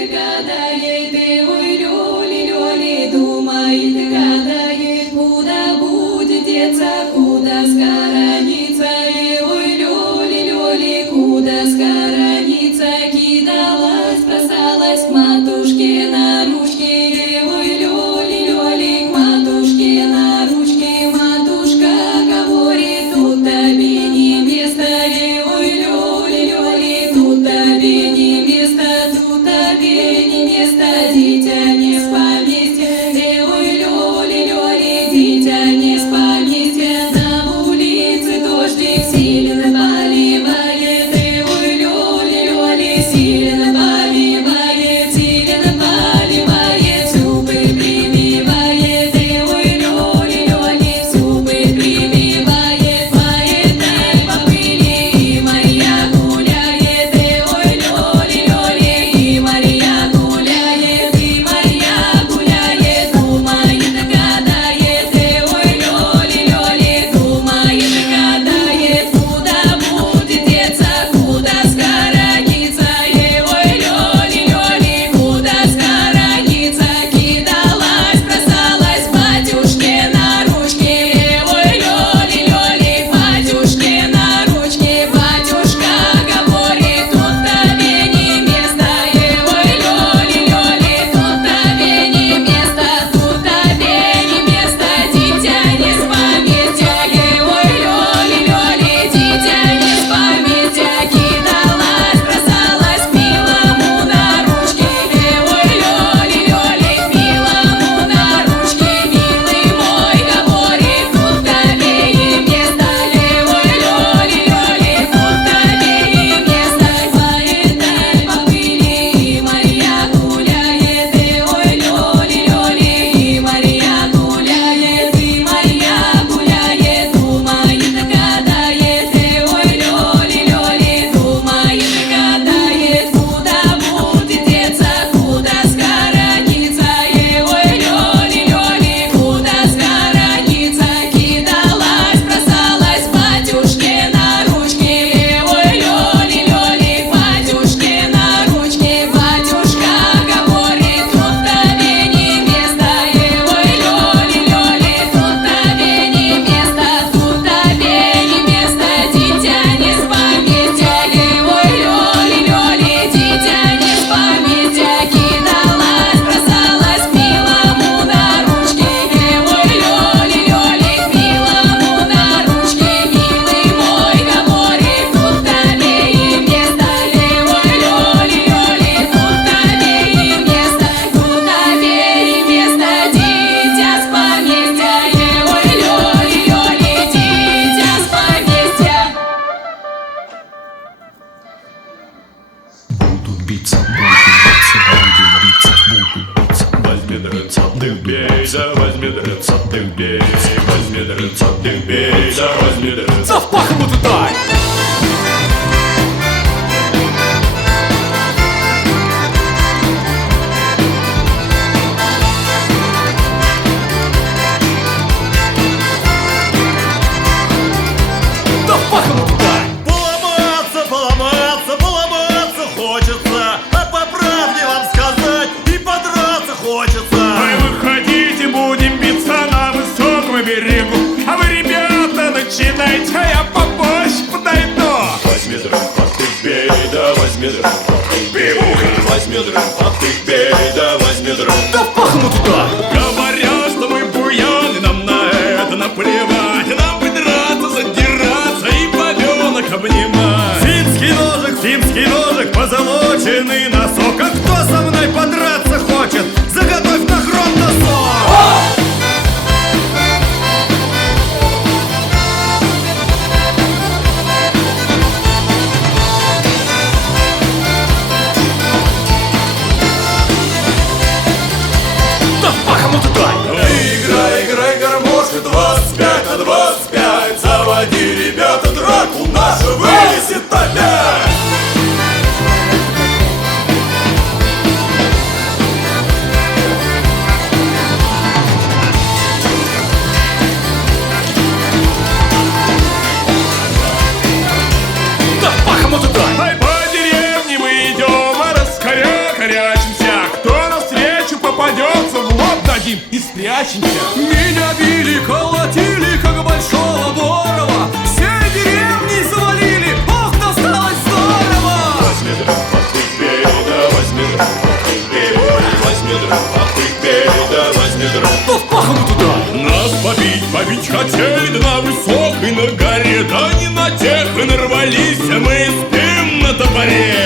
и гадает, и ой, лёли, думает и гадает, куда будет деться, куда схорониться, и ой, лёли, куда схорониться, кидалась, бросалась к матушке на ручки, и ой, лёли, к матушке на ручки, матушка говорит, тут тебе не место, и ой, лёли, тут тебе не место, тут тебе не место, дитя не с поместья, и ой, лёли, дитя не с поместья, на улице дождик сильно поливает, и ой, лёли, сильно поливает, зубы прививает, и ой, лёли, зубы прививает, поэт по пыли, и Марья гуляет, и ой, лёли, и Марья гуляет, думает, гадает, и ой, лёли, думает, гадает, куда будет деться, куда схорониться, и ой, лёли, куда схорониться, кидалась, бросалась батюшке на ручки, и ой, лёли, батюшке на ручки, батюшка говорит, тут тебе не место, и ой, лёли, тут тебе не место, тут тебе не место, дитя не с поместья, и ой, лёли, дитя не с поместья, кидалась, бросалась к милому на ручки, и ой, лёли, к милому на ручки, милый мой говорит, тут тебе не место, и ой, лёли, тут тебе не место, поэт по пыли, и Марья гуляет, и ой, лёли, и Марья гуляет, думает, гадает, и ой, лёли, думает, гадает, куда будет деться, куда схорониться, и ой, лёли, куда схорониться, кидалась, бросалась батюшке на ручки, и ой, лёли, батюшке на ручки, батюшка говорит, тут тебе не место, и ой, лёли, тут тебе не место, тут тебе не место, дитя не с поместья, и ой, лёли, дитя не с поместья, кидалась, бросалась к милому на ручки, и ой, лёли, к милому на ручки, милый мой говорит, тут тебе и место, и ой, лёли, тут тебе и место, тут тебе и место, дитя с поместья, и ой, лёли, дитя с поместья. Буду биться, возьми драться, ты бейся, возьми драться, ты бейся, возьми драться, ты бейся, возьми драться. В Бахмут дай! Да в Бахмут дай! Поломаться хочется, а по правде вам сказать и подраться хочется. Мы выходите, будем биться на высоком берегу, а вы, ребята, начинайте, а я попозже подойду. Возьми драться, ты бей, да возьми драться, ты бей, возьми драться, ты бей, да возьми драться. Да в Бахмут дай! Говорят, что мы буяны, нам на это наплевать, нам бы драться, задираться и бабёнок обнимать. Финский ножик, позолоченный носок, а кто со мной подраться хочет, заготовь на гром носок. Да в Бахмут дай! Играй, гармошка, 25 на 25, заводи, ребята, драку, наша вылезет опять. Ай, по деревне мы идем, а раскорячимся. попадется, в лоб дадим и спрячемся. Меня били, колотили, как большого ворова. Все деревни завалили, ох, досталось здорово. Возьми дрова, пык-бей, да возьми дрова, пык-бей. Возьми дрова, пык-бей, да возьми дрова. То в пахому туда. Нас побить хотели, да на высокой на горе. Да не на тех и нарвались, а мы спим на топоре.